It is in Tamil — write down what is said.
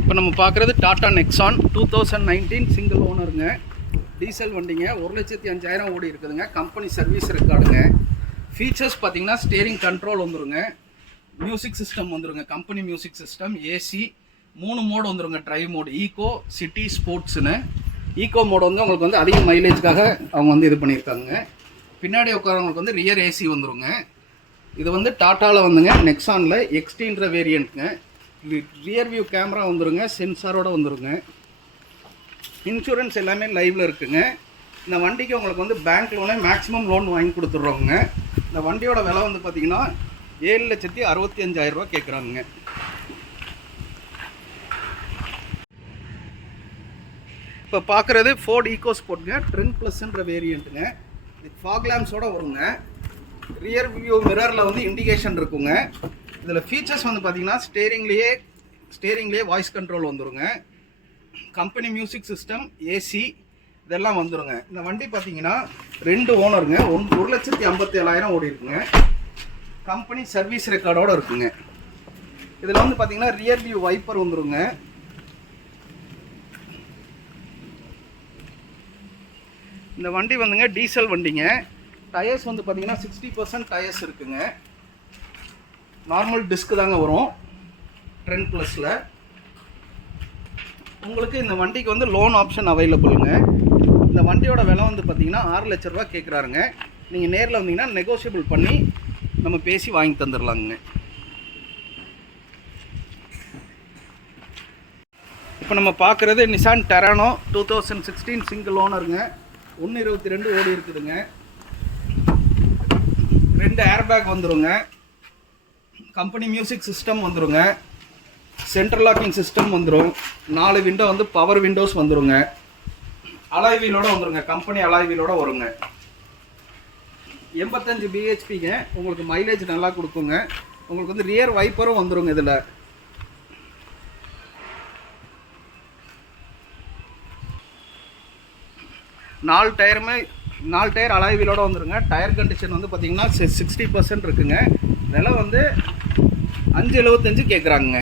இப்போ நம்ம பார்க்குறது டாடா நெக்ஸான் 2019 சிங்கிள் ஓனருங்க. டீசல் வண்டிங்க. 1,05,000 ஓடி இருக்குதுங்க. கம்பெனி சர்வீஸ் ரெக்கார்டுங்க. ஃபீச்சர்ஸ் பார்த்தீங்கன்னா ஸ்டேரிங் கண்ட்ரோல் வந்துருங்க, மியூசிக் சிஸ்டம் வந்துருங்க, company music system, AC, 3 mode வந்துருங்க. ட்ரைவ் மோடு, ஈகோ, சிட்டி, ஸ்போர்ட்ஸுன்னு. ஈகோ மோடு வந்து உங்களுக்கு வந்து அதிக மைலேஜ்க்காக அவங்க வந்து இது பண்ணியிருக்காங்க. பின்னாடி உட்காரவங்களுக்கு வந்து ரியர் ஏசி வந்துருங்க. இது வந்து டாட்டாவில் வந்துங்க நெக்ஸானில் எக்ஸ்டீன்ற வேரியண்ட்டுங்க. ரியர் வியூ கேமரா வந்துருங்க, சென்சாரோடு வந்துருங்க. இன்சூரன்ஸ் எல்லாமே லைவில் இருக்குங்க. இந்த வண்டிக்கு உங்களுக்கு வந்து பேங்க் லோனே மேக்ஸிமம் லோன் வாங்கி கொடுத்துட்றோங்க. இந்த வண்டியோட விலை வந்து பார்த்திங்கன்னா 7,65,000 ரூபா கேட்குறாங்க. இப்போ பார்க்குறது ஃபோர்ட் ஈகோ ஸ்போர்ட்டுங்க, ட்ரெண்ட் ப்ளஸ்ன்ற வேரியண்ட்டுங்க. இது ஃபாக் லேம்ப்ஸோடு வருங்க. ரியர் வியூ மிரரில் வந்து இண்டிகேஷன் இருக்குங்க. இதில் ஃபீச்சர்ஸ் வந்து பார்த்திங்கன்னா ஸ்டேரிங்லேயே வாய்ஸ் கண்ட்ரோல் வந்துருங்க, கம்பெனி மியூசிக் சிஸ்டம், ஏசி இதெல்லாம் வந்துருங்க. இந்த வண்டி பார்த்தீங்கன்னா 2 ஓனருங்க. 1,57,000 ஓடி இருக்குங்க. கம்பெனி சர்வீஸ் ரெக்கார்டோடு இருக்குங்க. இதில் வந்து பார்த்தீங்கன்னா ரியர் வியூ வைப்பர் வந்துருங்க. இந்த வண்டி வந்துங்க டீசல் வண்டிங்க. டயர்ஸ் வந்து பார்த்தீங்கன்னா 60% டயர்ஸ் இருக்குங்க. நார்மல் டிஸ்க் தாங்க வரும் ட்ரெண்ட் ப்ளஸில். உங்களுக்கு இந்த வண்டிக்கு வந்து லோன் ஆப்ஷன் அவைலபிளுங்க. இந்த வண்டியோட விலை வந்து பார்த்தீங்கன்னா 6 லட்ச ரூபா கேட்குறாருங்க. நீங்கள் நேரில் வந்தீங்கன்னா நெகோஷியபிள் பண்ணி நம்ம பேசி வாங்கி தந்துடலாங்க. இப்போ நம்ம பார்க்குறது நிசான் டெரானோ 2016 சிங்கிள் ஓனருங்க. 1,22 ஓடி இருக்குதுங்க. 2 ஏர்பேக் வந்துருங்க, கம்பெனி மியூசிக் சிஸ்டம் வந்துருங்க, சென்ட்ரல் லாக்கிங் சிஸ்டம் வந்துடும், 4 விண்டோ வந்து பவர் விண்டோஸ் வந்துருங்க, அலாய் வீலோட வந்துருங்க, கம்பெனி அலாய் வீலோட வருங்க. 85 பிஹெச்பிங்க. உங்களுக்கு மைலேஜ் நல்லா கொடுக்குங்க. உங்களுக்கு வந்து ரியர் வைப்பரும் வந்துருங்க. இதில் 4 டயர் அலாய் வீலோட வந்துருங்க. டயர் கண்டிஷன் வந்து பார்த்தீங்கன்னா 60% இருக்குங்க. விலை வந்து 5,75 கேட்குறாங்க.